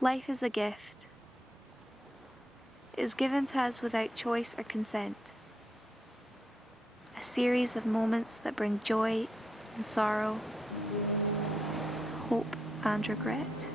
Life is a gift. It is given to us without choice or consent. A series of moments that bring joy and sorrow, hope and regret.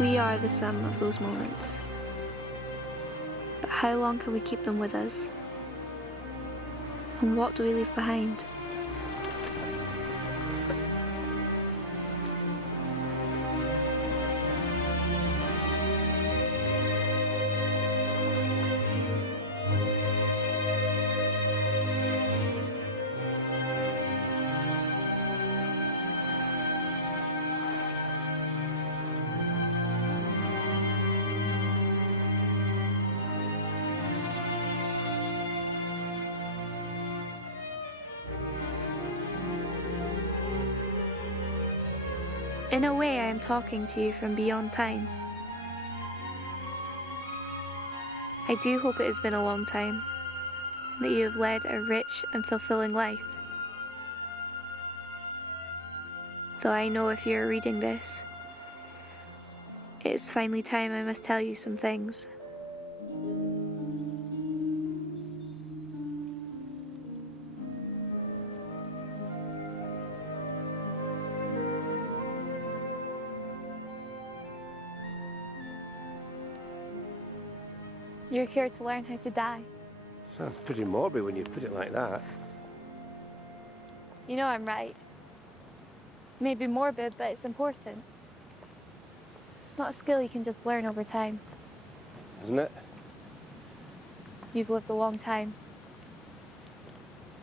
We are the sum of those moments. But how long can we keep them with us? And what do we leave behind? In a way, I am talking to you from beyond time. I do hope it has been a long time, and that you have led a rich and fulfilling life. Though I know if you are reading this, it is finally time I must tell you some things. You're here to learn how to die. Sounds pretty morbid when you put it like that. You know I'm right. Maybe morbid, but it's important. It's not a skill you can just learn over time. Isn't it? You've lived a long time.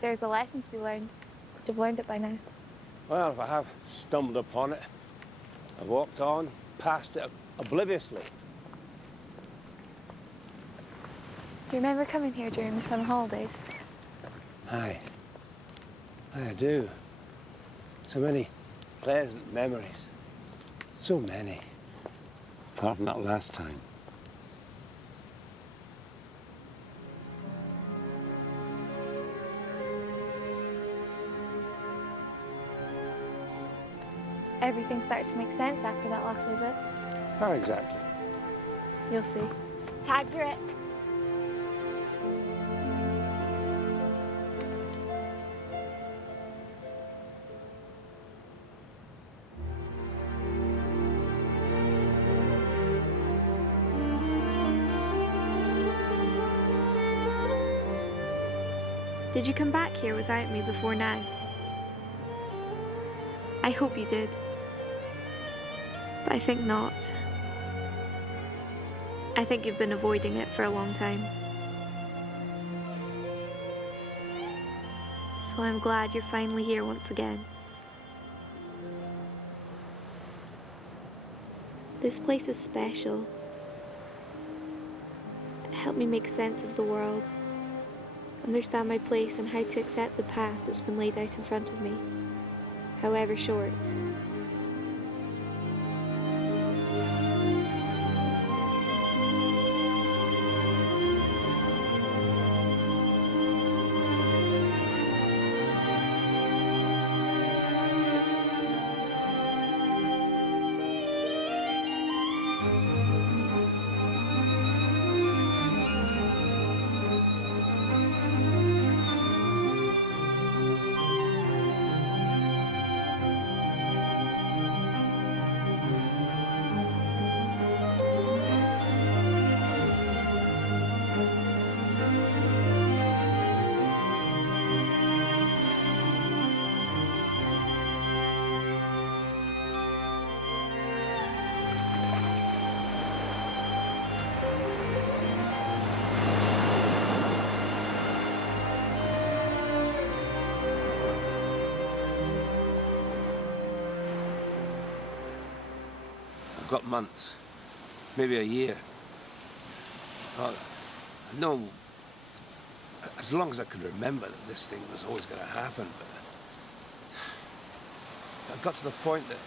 There's a lesson to be learned. You've learned it by now. Well, if I have stumbled upon it, I've walked on, past it obliviously. Do you remember coming here during the summer holidays? Aye. Aye, I do. So many pleasant memories. So many. Apart from that last time. Everything started to make sense after that last visit. How exactly? You'll see. Tag grip. Did you come back here without me before now? I hope you did. But I think not. I think you've been avoiding it for a long time. So I'm glad you're finally here once again. This place is special. It helped me make sense of the world. Understand my place and how to accept the path that's been laid out in front of me, however short. got months, maybe a year. No, as long as I could remember that this thing was always going to happen, but I got to the point that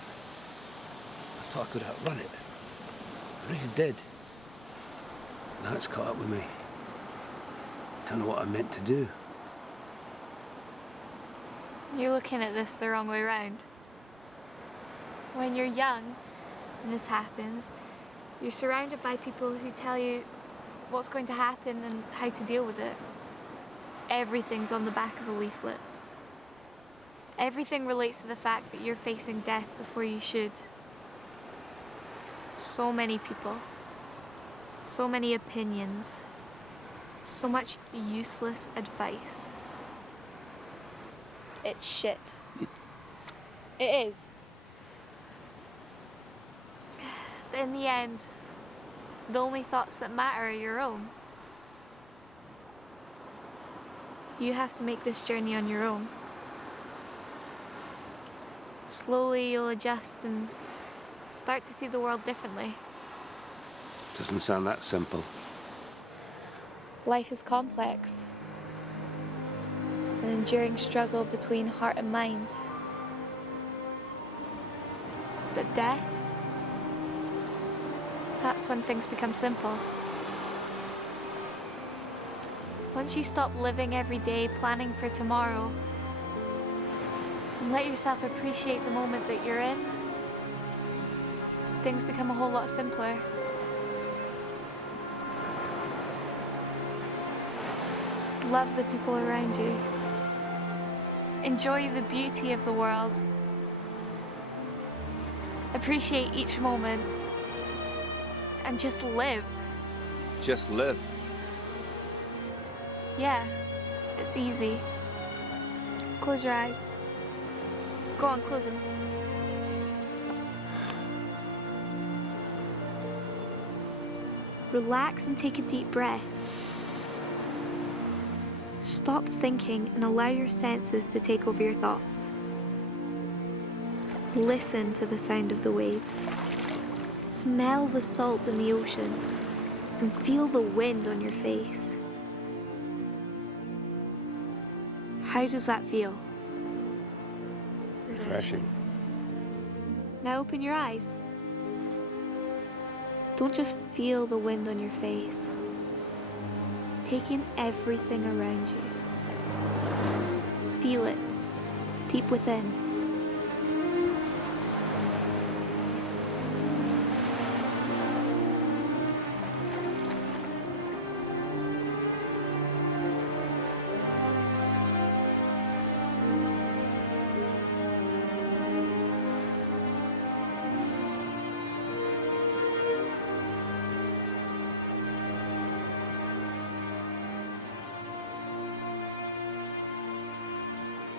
I thought I could outrun it. I really did. Now it's caught up with me. Don't know what I'm meant to do. You're looking at this the wrong way round. When you're young and this happens, you're surrounded by people who tell you what's going to happen and how to deal with it. Everything's on the back of a leaflet. Everything relates to the fact that you're facing death before you should. So many people, so many opinions, so much useless advice. It's shit. It is. But in the end, the only thoughts that matter are your own. You have to make this journey on your own. Slowly you'll adjust and start to see the world differently. Doesn't sound that simple. Life is complex. An enduring struggle between heart and mind. But death, that's when things become simple. Once you stop living every day planning for tomorrow and let yourself appreciate the moment that you're in, things become a whole lot simpler. Love the people around you. Enjoy the beauty of the world. Appreciate each moment. And just live. Just live. Yeah, it's easy. Close your eyes. Go on, close them. Relax and take a deep breath. Stop thinking and allow your senses to take over your thoughts. Listen to the sound of the waves. Smell the salt in the ocean and feel the wind on your face. How does that feel? Refreshing. Now open your eyes. Don't just feel the wind on your face. Take in everything around you. Feel it deep within.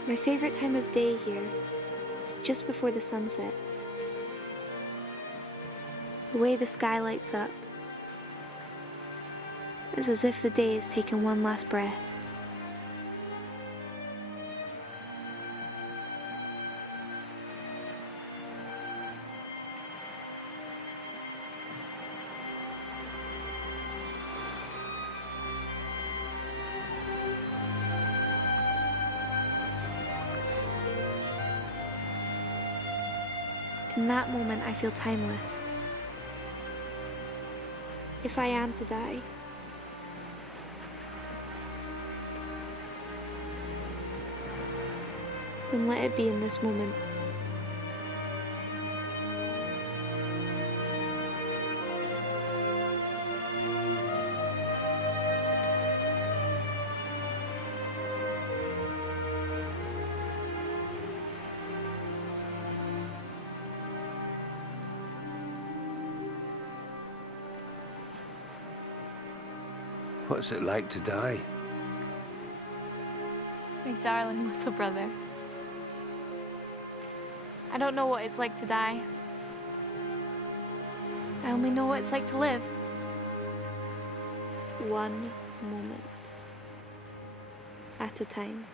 My favorite time of day here is just before the sun sets. The way the sky lights up is as if the day is taking one last breath. In that moment, I feel timeless. If I am to die, then let it be in this moment. What's it like to die? My darling little brother. I don't know what it's like to die. I only know what it's like to live. One moment at a time.